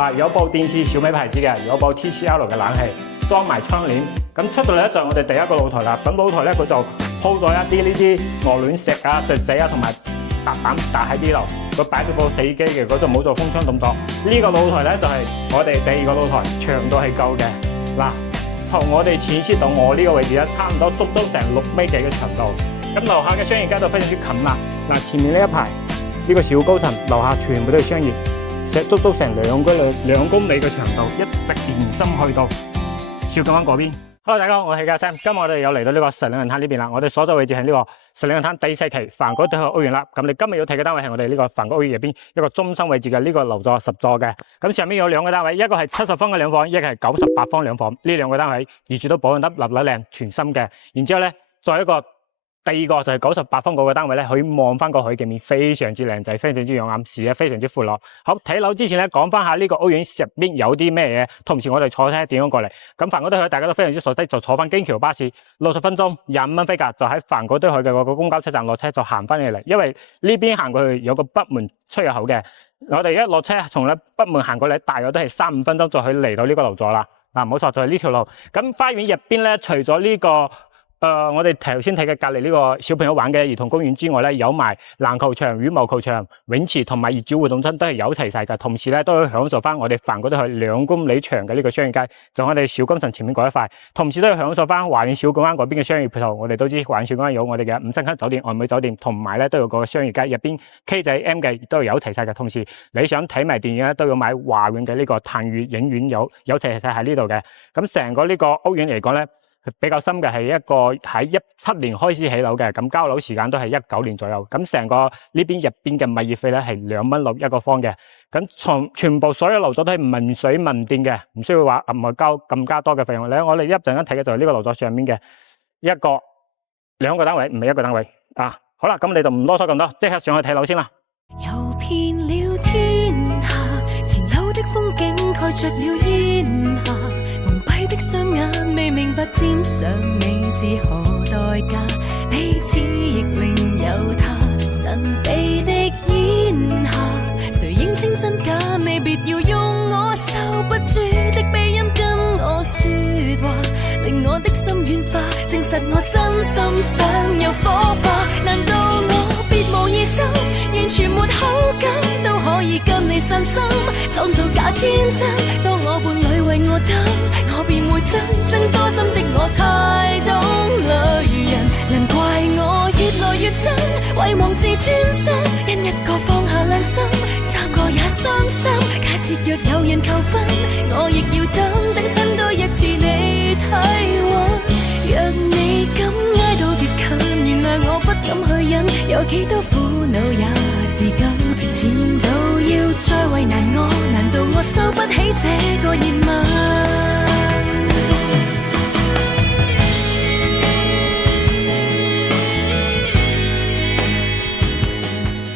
嗱，有部電視小米牌子嘅，有部 TCL 嘅冷氣，裝埋窗簾。咁出到嚟咧就係我哋第一個露台啦。咁露台咧佢就鋪咗一啲呢啲鵝卵石啊、石仔啊同埋踏板搭喺呢度。佢擺咗部洗衣機嘅，佢就冇做封窗動作。呢個露台咧就係我哋第二個露台，長度係夠嘅。嗱，從我哋前車到我呢個位置咧，差唔多足成6米幾嘅長度。咁樓下嘅商業街就非常之近啦。嗱，前面呢一排呢個小高層，樓下全部都係商業，足成2公里嘅長度，一直延伸去到小港灣嗰邊。Hello， 大家好，我係家 Sam， 今日我哋又嚟到呢個石嶺人灘呢邊啦。我哋所在位置係呢個石嶺人灘第4期帆果對開屋苑啦。咁你今日要睇嘅單位係我哋呢個帆果屋苑入邊一個中心位置嘅呢個樓座10座嘅。咁上面有2個單位，一個係70方嘅兩房，一個係98方兩房。呢2個單位業主都保養得立靚，全新嘅。然之後咧，再一個。第二個就係98方嗰個單位咧，可以望翻個海景面，非常之靚仔，非常之養眼，視野非常之闊落。好，睇樓之前咧，講翻下呢個屋苑入邊有啲咩嘢，同時我哋坐車點樣過嚟。咁帆果對海大家都非常之熟悉，就坐翻京橋巴士，60分鐘25蚊飛價，就喺帆果對海嘅嗰個公交車站落車就行翻嚟。因為呢邊行過去有個北門出入口嘅，我哋一落車從咧北門行過嚟，大約都係3-5分鐘就可以嚟到呢個樓座啦。嗱，冇錯，就係呢條路。咁花園入邊咧，除咗呢個我哋頭先睇嘅隔籬呢個小朋友玩嘅兒童公園之外咧，有埋籃球場、羽毛球場、泳池同埋業主活動村都係有齊晒嘅。同時咧，都可以享受翻我哋帆果對海2公里長嘅呢個商業街，就我哋小金城前面嗰一塊。同時都可以享受翻華苑小港灣嗰邊嘅商業配套。我哋都知華苑小港灣有我哋嘅5星級酒店、愛美酒店，同埋咧都有個商業街入邊 K 仔 M 記都係有齊晒嘅。同時你想睇埋電影咧，都要買華苑嘅呢個燦宇影院有齊晒喺呢度嘅。咁成個呢個屋苑嚟講咧，比較深嘅係一個喺17年開始起樓嘅，咁交樓時間都係19年左右。咁成個呢邊入邊嘅物業費咧係2蚊6一個方嘅。咁全部所有樓座都係民水民電嘅，唔需要話額外交更加多嘅費用咧。我哋一陣間睇嘅就係呢個樓座上面嘅2個單位，唔係1個單位啊。好啦，咁你就唔囉嗦咁多，即刻上去睇樓先啦。遊遍了天下，前樓的風景蓋着了煙霞。的雙眼未明白沾上你是何代價，彼此亦另有他神秘的煙霞。誰認清真假？你別要用我收不住的鼻音跟我說話，令我的心軟化，證實我真心想有火花。難道我別無異心，完全沒好感都可以跟你散心，創造假天真？當我伴侶為我等，我便會真多心的我太懂女人，難怪我越來越真，遺忘自尊心，因一個放下良心，3個也傷心。假設若有人求婚，我亦要等親多一次你體溫，讓你敢挨到越近，原諒我不敢去忍，有幾多苦惱也自禁，前度要再為難我，難道我收不起這個熱吻？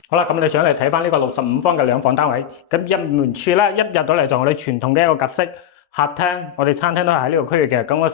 好啦，咁你上嚟睇翻呢個65方嘅兩房單位，咁入門處咧，一入到嚟就我哋傳統嘅一個格式客廳，我哋餐廳都係喺呢個區域嘅。咁我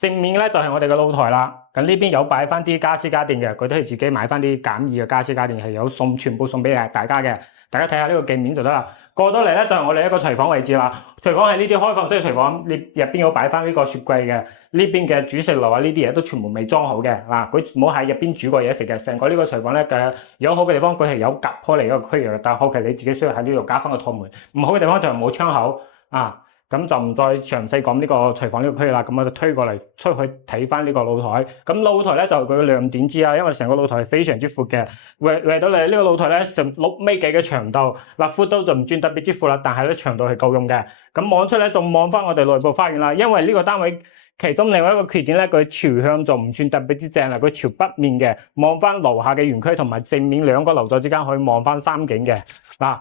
正面咧就係我哋嘅露台啦。咁呢邊有擺翻啲家私家電嘅，佢都係自己買翻啲簡易嘅家私家電，係有全部送俾大家嘅。大家睇下呢個鏡面就得啦。過到嚟咧就係我哋一個廚房位置啦。廚房係呢啲開放式廚房，你入邊有擺翻呢個雪櫃嘅。呢邊嘅煮食爐啊，呢啲嘢都全部未裝好嘅。嗱，佢冇喺入邊煮過嘢食嘅。成個呢個廚房咧嘅有好嘅地方，佢係有隔開嚟一個區域嘅，但係後期你自己需要喺呢度加翻個套門。唔好嘅地方就係冇窗口啊。咁就唔再詳細講呢個廚房呢個區域啦。咁我就推過嚟出去睇翻呢個露台。咁露台咧就佢嘅亮點之啦，因為成個露台係非常之闊嘅。圍到嚟呢個露台咧16米幾嘅長度，嗱闊度就唔算特別之闊啦，但係咧長度係夠用嘅。咁望出咧就望翻我哋內部花園啦，因為呢個單位其中另外一個缺點咧，佢朝向就唔算特別之正啦，佢朝北面嘅，望翻樓下嘅園區同埋正面2個樓座之間可以望翻山景嘅。嗱，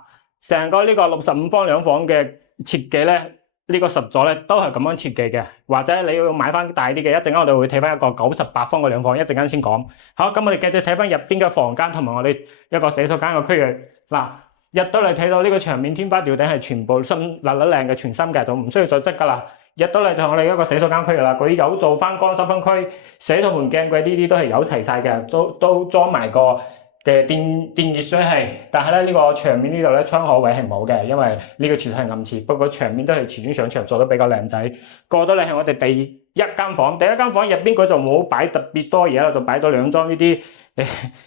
成個呢個65方兩房嘅設計咧。呢個10座咧都係咁樣設計嘅，或者你要買翻大啲嘅，一陣間我哋會睇翻一個98方嘅兩房，一陣間先講。好，咁我哋繼續睇翻入邊嘅房間同埋我哋一個洗手間嘅區域。嗱，入到嚟睇到呢個牆面天花吊頂係全部新立靚嘅全新嘅，就唔需要再執噶啦。入到嚟就我哋一個洗手間區域啦，佢有做翻乾濕分區、洗頭盆鏡櫃呢啲都係有齊晒嘅，都裝埋個嘅電熱水器，但係咧呢個牆面呢度咧窗口位係冇嘅，因為呢個廁所係暗廁，不過牆面都係瓷磚上牆做得比較靚仔。過到嚟係我哋第一間房，第一間房入邊佢就冇擺特別多嘢啦，就擺咗兩張呢啲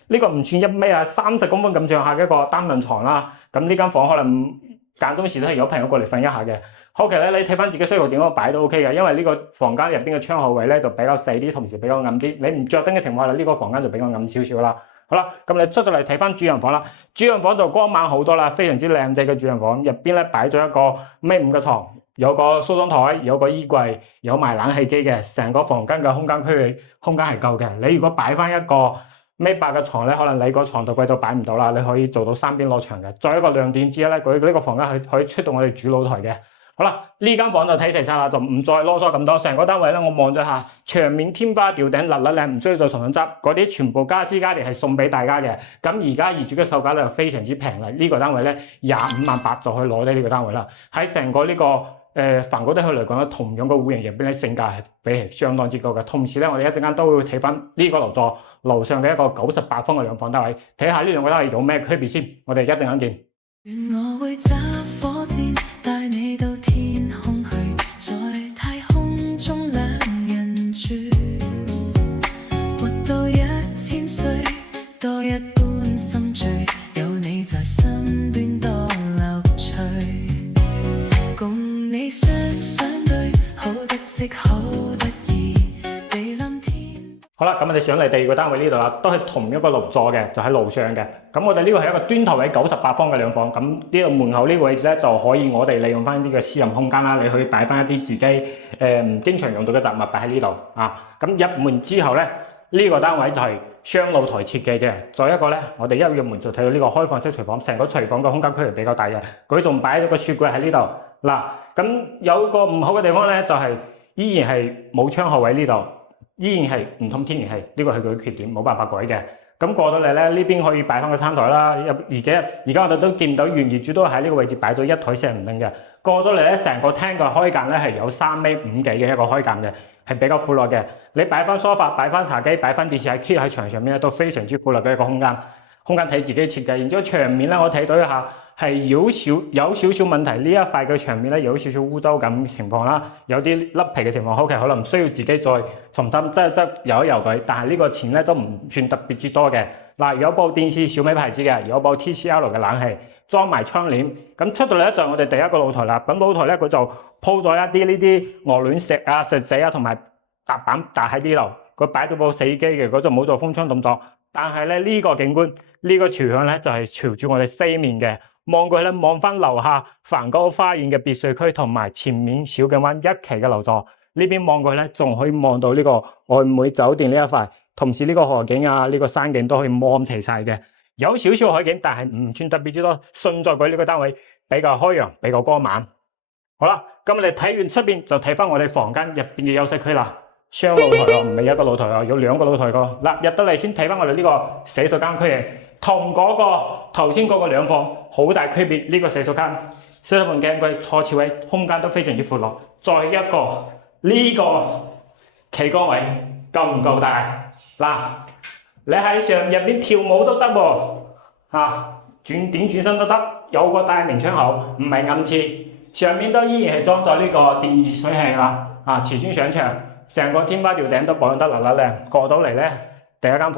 呢個唔算1米啊，30公分咁上下嘅一個單人床啦。咁呢間房可能間中時都係有朋友過嚟瞓一下嘅。後期咧，你睇翻自己需要點樣擺都 OK 嘅，因為呢個房間入邊嘅窗口位咧就比較細啲，同時比較暗啲。你唔着燈嘅情況下，呢個房間就比較暗少少啦。好啦，咁你出到嚟睇翻主人房啦，主人房就光猛好多啦，非常之靚仔嘅主人房。入邊咧擺咗一個1.5米嘅床，有個梳妝台，有個衣櫃，有埋冷氣機嘅，成個房間嘅空間區域空間係夠嘅。你如果擺翻一個1.8米嘅床咧，可能你個床頭櫃就擺唔到啦，你可以做到3邊落牆嘅。再一個亮點之一咧，佢呢個房間可以出到我哋主露台嘅。好啦，呢間房就睇齊晒啦，就唔再囉嗦咁多。成個單位咧，我望咗下，牆面天花吊頂甩靚，唔需要再重新執。嗰啲全部家私家電係送俾大家嘅。咁而家業主嘅售價咧非常之平啦，呢個單位咧25.8萬就可以攞低呢個單位啦。喺成個呢個梵高地區嚟講咧，同樣嘅戶型入邊咧，性價係比相當之高嘅。同時咧，我哋一陣間都會睇翻呢個樓座樓上嘅一個98方嘅兩房單位，睇下呢兩個單位有咩區別先。我哋一陣間見。願我會揸火箭帶你到天空去，在太空中兩人住，活到1000歲，多一般心醉，有你在身邊多樂趣，共你雙雙對，好得戚好得意，地冧天。好啦，咁我哋上嚟第二個單位呢度啦，都係同一個樓座嘅，就喺樓上嘅。咁我哋呢個係一個端頭位98方嘅兩房，咁呢個門口呢個位置咧就可以我哋利用翻呢個私人空間啦，你可以擺翻一啲自己唔經常用到嘅雜物擺喺呢度啊。咁入門之後咧，呢個單位就係雙露台設計嘅。再一個咧，我哋一入門就睇到呢個開放式廚房，成個廚房嘅空間區域比較大嘅，佢仲擺咗個雪櫃喺呢度嗱。咁有個唔好嘅地方咧，就係依然係冇窗口位呢度。依然係唔通天然氣，呢個係佢嘅缺點，冇辦法改嘅。咁過到嚟咧，呢邊可以擺翻個餐台啦。而家我哋都見到原業主都喺呢個位置擺咗一台四人凳嘅。過到嚟咧，成個廳嘅開間咧係有3.5米幾嘅一個開間嘅，係比較闊落嘅。你擺翻梳化、擺翻茶几、擺翻電視喺貼喺牆上面咧，都非常之闊落嘅一個空間。空間睇自己設計。然之後牆面咧，我睇到一下。係有少少問題，呢一塊嘅牆面咧有少少污糟咁情況啦，有啲甩皮嘅情況，後期可能需要自己再重新執油一油佢，但係呢個錢咧都唔算特別之多嘅。嗱，有部電視小米牌子嘅，有部 TCL 嘅冷氣，裝埋窗簾。咁出到嚟咧就我哋第一個露台啦。咁露台咧佢就鋪咗一啲呢啲鵝卵石啊、石仔啊同埋踏板搭喺呢度，佢擺咗部死機嘅，佢就冇做封窗動作。但係咧呢個景觀呢個朝向咧就係朝住我哋西面嘅。望過去咧，望翻樓下梵高花園嘅別墅區同埋前面小徑灣1期嘅樓座，呢邊望過去咧，仲可以望到呢個愛美酒店呢一塊，同時呢個河景啊，呢個山景都可以望齊晒嘅，有少少海景，但係唔算特別之多。順在佢呢個單位比較開揚，比較光猛。好啦，咁我哋睇完出邊就睇翻我哋房間入邊嘅休息區啦，雙露台咯，唔係一個露台啊，有2個露台個。嗱，入到嚟先睇翻我哋呢個洗手間區嘅。同嗰個頭先嗰個兩房好大區別，呢個洗手間、洗手盆鏡櫃、坐廁位空間都非常之闊落。再一個呢個企缸位夠唔夠大？嗱，你喺上入邊跳舞都得喎，轉身都得。有個大明窗口，唔係暗廁，上面都依然係裝咗呢個電熱水器啦。瓷磚上牆，成個天花吊頂都保養得嗱嗱靚。過到嚟咧，第一間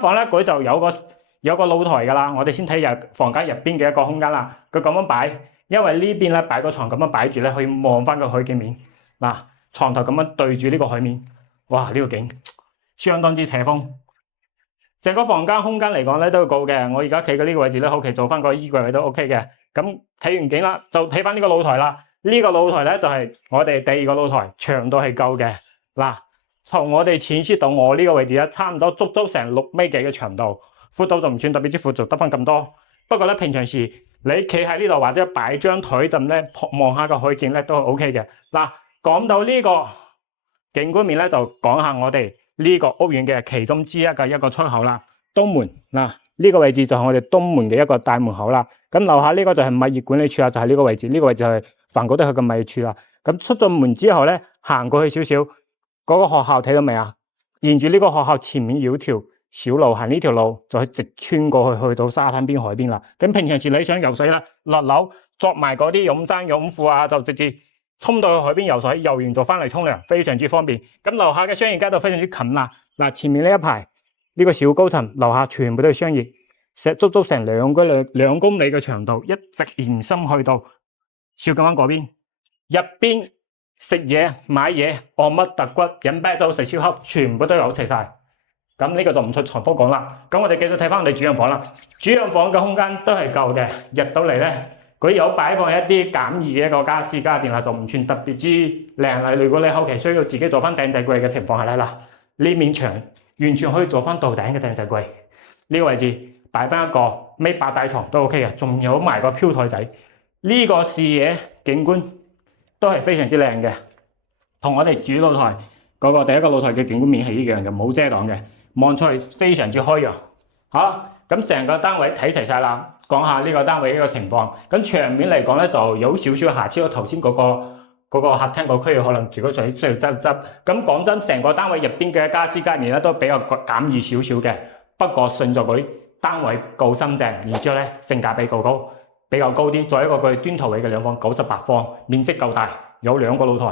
房咧，佢就有個露台噶啦。我哋先睇入房間入邊嘅一個空間啦。佢咁樣擺，因為呢邊咧擺個床咁樣擺住咧，可以望翻個海景面。嗱，床頭咁樣對住呢個海面，哇！呢個景相當之斜風。成個房間空間嚟講咧都夠嘅。我而家企嘅呢個位置咧，後期做翻個衣櫃位都 OK 嘅。咁睇完景啦，就睇翻呢個露台啦。呢個露台咧就係我哋第二個露台，長度係夠嘅。嗱。從我哋前室到我呢個位置咧，差唔多足成6.幾米嘅長度，闊度就唔算特別之闊，就得翻咁多。不過咧，平常時你企喺呢度或者擺張台凳咧，望下個海景咧都係 OK 嘅。嗱，講到呢個景觀面咧，就講下我哋呢個屋苑嘅其中之一嘅一個出口啦。東門嗱，呢個位置就係我哋東門嘅一個大門口啦。咁樓下呢個就係物業管理處啦，就係呢個位置。呢個位置係梵高地區嘅物業處啦。咁出咗門之後咧，行過去少少。嗰個學校睇到未啊？沿住呢個學校前面有條小路行呢條路就可以直穿過去，去到沙灘邊海邊啦。咁平常時你想游水啦，落樓着埋嗰啲泳衫泳褲啊，就直接衝到去海邊游水，游完就翻嚟沖涼，非常之方便。咁樓下嘅商業街道非常之近啦。嗱，前面呢一排呢個小高層樓下全部都係商業，足足成2公里嘅長度，一直延伸去到小錦灣嗰邊。入邊食嘢、買嘢、按摩揼骨、飲啤酒、食燒烤，全部都有齊晒。咁呢個就唔出重複講啦。咁我哋繼續睇翻我哋主人房啦。主人房嘅空間都係夠嘅，入到嚟咧，佢有擺放一啲簡易嘅一個家私家電啦，就唔算特別之靚啦。如果你後期需要自己做翻訂製櫃嘅情況下咧，嗱，呢面牆完全可以做翻到頂嘅訂製櫃。呢個位置擺翻一個孭8大床都 OK 嘅，仲有埋個飄台仔。呢個視野景觀都係非常之靚嘅，同我哋主露台嗰個第一個露台嘅景觀面係一樣嘅，冇遮擋嘅。望出去非常之開揚，好，咁成個單位睇齊晒啦。講下呢個單位呢個情況，咁牆面嚟講咧就有少少瑕疵，我頭先嗰個客廳個區域可能住嗰水需要執。咁講真，成個單位入邊嘅家私家電咧都比較簡易少少嘅，不過順咗佢單位夠新淨，然之後咧性價比比較高啲。再一個佢端頭位嘅兩房98方，面積夠大，有2個露台，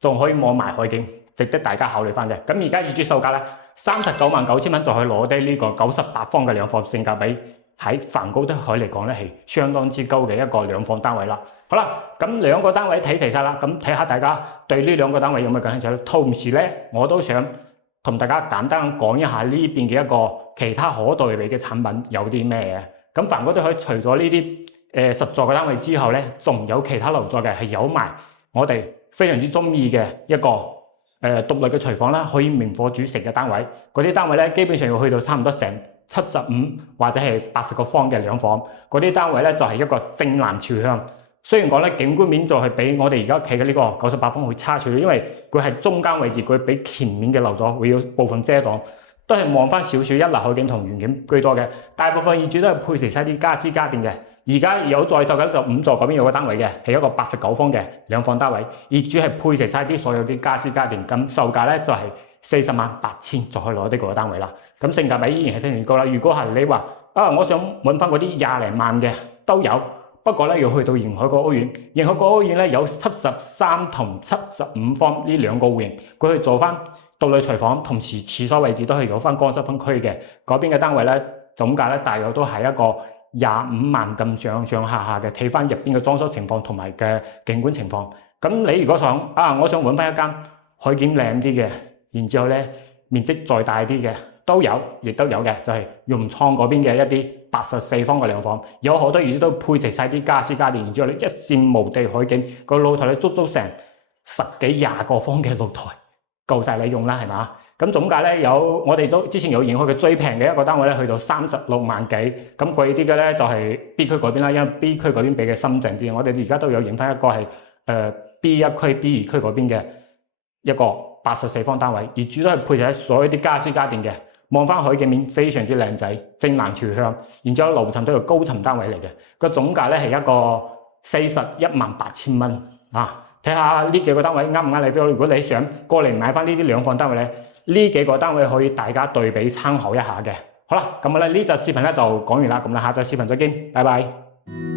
仲可以望埋海景，值得大家考慮翻嘅。咁而家業主售價咧399000蚊就可以攞低呢個98方嘅兩房，性價比喺繁高的海嚟講咧係相當之高嘅一個兩房單位啦。好啦，咁2個單位睇齊晒啦，咁睇下大家對呢2個單位有冇感興趣？同時咧，我都想同大家簡單講一下呢邊嘅一個其他可對比嘅產品有啲咩嘅。咁繁高的海除咗呢啲實座嘅單位之後咧，仲有其他樓座嘅，係有埋我哋非常之中意嘅一個獨立嘅廚房啦，可以明火煮食嘅單位。嗰啲單位咧，基本上要去到差唔多成75或者係80個方嘅兩房。嗰啲單位咧就係一個正南朝向。雖然講咧景觀面就係比我哋而家企嘅呢個98方會差少少，因為佢係中間位置，佢比前面嘅樓座會有部分遮擋，都係望翻少少一樓海景同遠景居多嘅。大部分業主都係配齊晒啲家私家電嘅。而家有在售嘅就5座嗰邊有個單位嘅，係一個89方嘅兩房單位，業主係配齊晒啲所有啲家私家電，咁售價咧就係408000就可以攞呢個單位啦。咁性價比依然係非常高啦。如果係你話我想揾翻嗰啲20零萬嘅都有，不過咧要去到沿海個屋苑，沿海個屋苑咧有73同75方呢2個戶型，佢去做翻獨立廚房，同時廁所位置都係有翻乾濕分區嘅。嗰邊嘅單位咧總價咧大約都係一個25萬咁上下嘅，睇翻入邊嘅裝修情況同埋嘅景觀情況。咁你如果想我想揾翻一間海景靚啲嘅，然之後咧面積再大啲嘅都有，亦都有嘅，就係融創嗰邊嘅一啲84方嘅兩房，有好多業主都配齊晒啲家私家電，然之後咧一線無地海景，個露台咧足足成10幾20個方嘅露台，夠晒你用啦，係嘛？咁總價咧有我哋都之前有影開嘅最平嘅一個單位咧，去到36萬幾。咁貴啲嘅咧就係 B 區嗰邊啦，因為 B 區嗰邊比較深靜啲。我哋而家都有影翻一個係B1區、B2區嗰邊嘅一個84方單位，業主都係配齊所有啲家私家電嘅，望翻海景面非常之靚仔，正南朝向，然之後樓層都有高層單位嚟嘅。個總價咧係一個418000蚊啊！睇下呢幾個單位啱唔啱你？如果你想過嚟買翻呢啲兩房單位咧，呢幾個單位可以大家對比參考一下嘅。好啦，咁我哋呢集視頻咧就講完啦，咁啦下集視頻再見，拜拜。